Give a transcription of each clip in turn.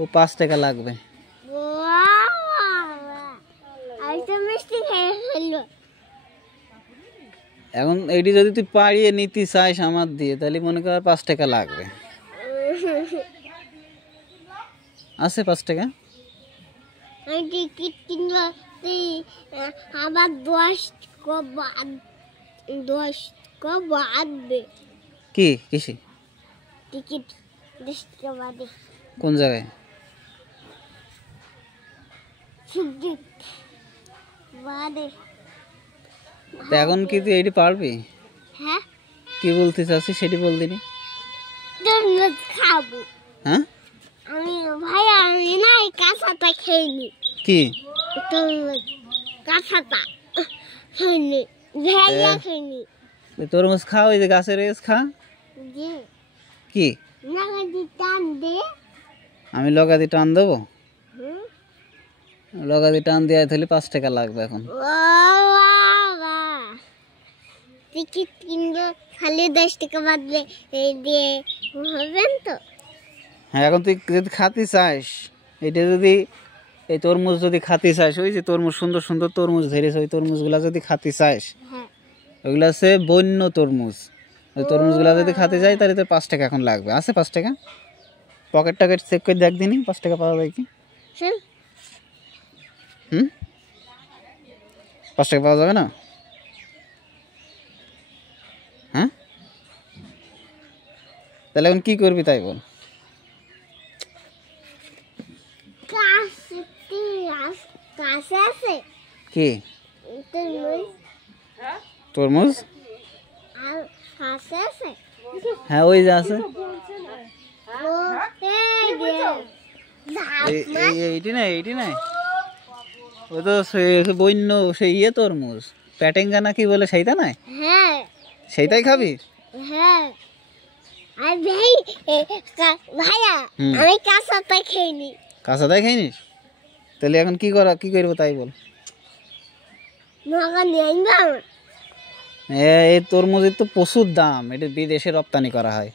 ও 5 টাকা লাগবে। এখন এইটি যদি তুই পাড়িয়ে নিতে চাইস আমার দিয়ে তাহলে মনে কর 5 টাকা লাগবে। আছে 5 টাকা? টিকিট কিনবো আবার 10 বাদবে। কি কিসে টিকিট 10 টাকা বাদে। কোন জায়গায়? বাদে। এখন কি তুই এইটি পারবি? হ্যাঁ। কি বলতে চাচ্ছিস সেটি বল দিনি। তরমুজ খাবো। হ্যাঁ আমি না কাঁচাটা খেইনি। কি তরমুজ কাঁচাটা খেইনি, ভেজা খেইনি। তরমুজ খা, ওই যে গাছের রয়েছে খা। জি। কি লাগাদি টান দে। আমি লগাদি টান দেবো? লগাদি টান দিয়ে তাহলে 5 টাকা লাগবে এখন। টিকিট কিনবো খালি 10 টাকা বাদলে এই দিয়ে হবেন তো? হ্যাঁ এখন তুই যদি খাতে চাস, এটা যদি এই তরমুজ যদি খাতে চাস, ওই যে তরমুজ সুন্দর সুন্দর তরমুজ ধরেছে, ওই তরমুজগুলা যদি খাতে চাস, ওইগুলো আছে বন্য তরমুজ। ওই তরমুজগুলা যদি খাতে যাই তাহলে তোর 5 টাকা এখন লাগবে। আছে 5 টাকা? পকেট টকেট চেক করে দেখ দিনি 5 টাকা পাওয়া যায় কি। 5 টাকা পাওয়া যাবে না? হ্যাঁ তাহলে এখন কি করবি তাই বল। কি তরমুজ? হ্যাঁ ওই যে আছে। এইটি নাই, এইটি নাই, ওই তো বন্য সেই ইয়ে তরমুজ প্যাটেঙ্গা না কি বলে, সেইটা নাই? হ্যাঁ সেইটাই খাবি? হ্যাঁ ভাইয়া আমি কাঁচাটা খেইনি। কাঁচাটাই খাইনিস? তাহলে এখন কি করবো তাই বল। এই তরমুজের তো প্রচুর দাম, এটা বিদেশে রপ্তানি করা হয়।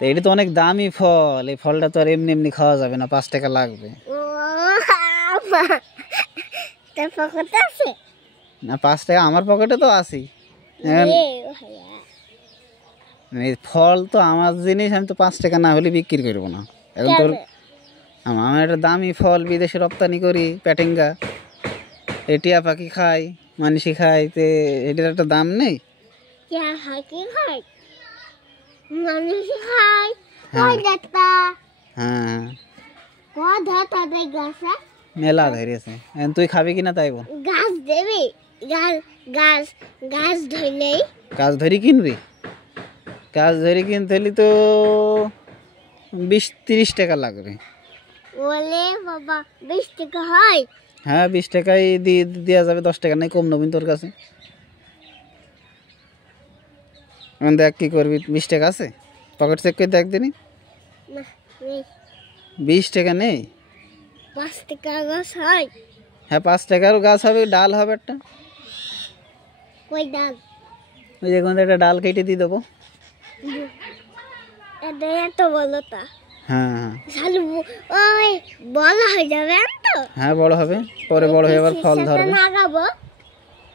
এটা তো অনেক দামি ফল, এই ফলটা তো আর এমনি এমনি খাওয়া যাবে না, 5 টাকা লাগবে। না 5 টাকা আমার পকেটে তো আছেই। ফল তো আমার জিনিস, আমি তো 5 টাকা না হলে বিক্রি করবো না। এখন তোর আমার একটা দামি ফল বিদেশে রপ্তানি করি, প্যাটেঙ্গা, টিয়া পাখি খাই, মানুষই খাই, তো এটার একটা দাম নেই? মেলা ধরেছে, তুই খাবি কিনা তাই বল। গাছ দেবি, গাছ ধরলেই গাছ ধরি কিনবি? গাছ ধরি কিনতে হলে তো 20-30 টাকা লাগবে। বলে বাবা 20 টাকা হয়? হ্যাঁ 20 টাকাই দেওয়া যাবে, 10 টাকা নাই কম নবীন তোর কাছে। এখন দেখ কি করবি, 20 টাকা আছে? পকেট চেক করে দেখ দিনি। 20 টাকা নেই? 5 টাকা গাছ হয়? হ্যাঁ 5 টাকারও গাছ হবে, ডাল হবে একটা। কই ডাল? ওই যে একটা ডাল কেটে দিয়ে দেবো। এত বলো তা? হ্যাঁ ওই বড় হয়ে যাবে তো? হ্যাঁ বড় হবে, পরে বড় হয়ে আবার ফল ধরবে। লাগাবো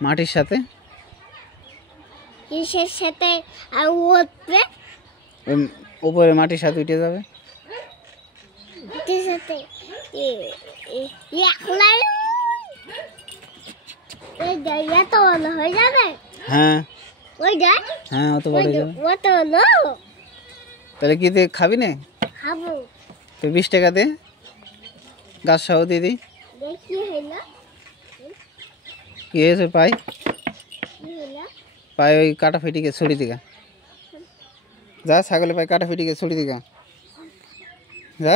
মাটির সাথে। কিসের সাথে? আর উঠবে উপরে, মাটির সাথে উঠে যাবে। মাটির সাথে এত বড় হয়ে যাবে? হ্যাঁ ওই যায়, হ্যাঁ অত বড় হয়ে যাবে। অত বড় তাহলে কি তুই খাবি না? খাবো। তুই 20 টাকা দে, গাছ সহ দিয়ে দিই। কি হইলো? কি হয়েছে পাই? পাই ওই কাটা ফেটিকে ছড়ি দিগা যা, ছাগলে পাই কাটা ফেটিকে ছড়ি দিগা যা,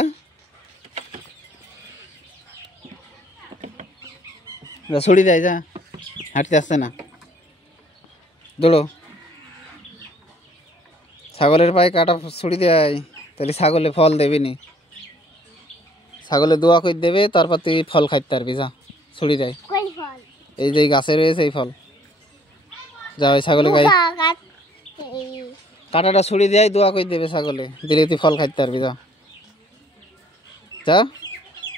ছড়ি দেয় যা, হাঁটতে আসছে না, দৌড়ো। ছাগলের পায়ে কাটা ছড়ি দেয়, তাহলে ছাগলে ফল দেবে নি, ছাগলে দোয়া করে দেবে, তারপর তুই ফল খাইতে পারবি। যা ছড়ি দেয়, এই যে গাছে রয়েছে এই ফল, যা ওই ছাগলে গাই কাঁটাটা ছুরি দিয়ে দোয়া করে দেবে ছাগলে, দিলে তুই ফল খাইতে পারবি। যা যা,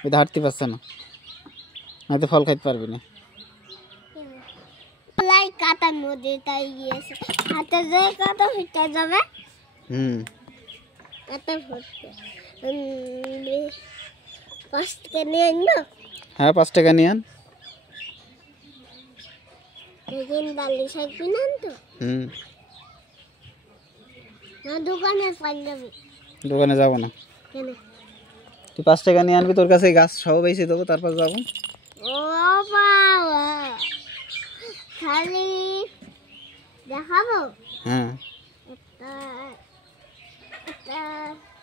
ওই হাঁটতে পারছে না, হয়তো ফল খাইতে পারবি না। কাটা নদী তাই গিয়েছে, হাতে যে কাটা ফিটে যাবে। কাটা ফুটবে 5 টাকা নিয়ে আনবো। হ্যাঁ 5 টাকা নিয়ে আন। বালি শাকবি না তো? না দোকানে পাঞ্জাবি। দোকানে যাবো না, কেন? তুই 5 টাকা নিয়ে আনবি, তোর কাছে গাছ সহ বেঁচে দেবো, তারপর যাবো। ও বাবা, খালি দেখাবো? হ্যাঁ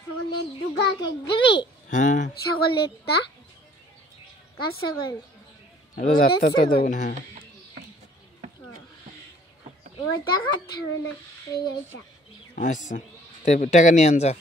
ছাগলের দুগা কেক দিবি? হ্যাঁ ছাগলেরটা কার ছাগল? রোজ আটটা তো দেবো না। হ্যাঁ ওইটা খাতে হবে না, এইটা। আচ্ছা টাকা নিয়ে আন যা।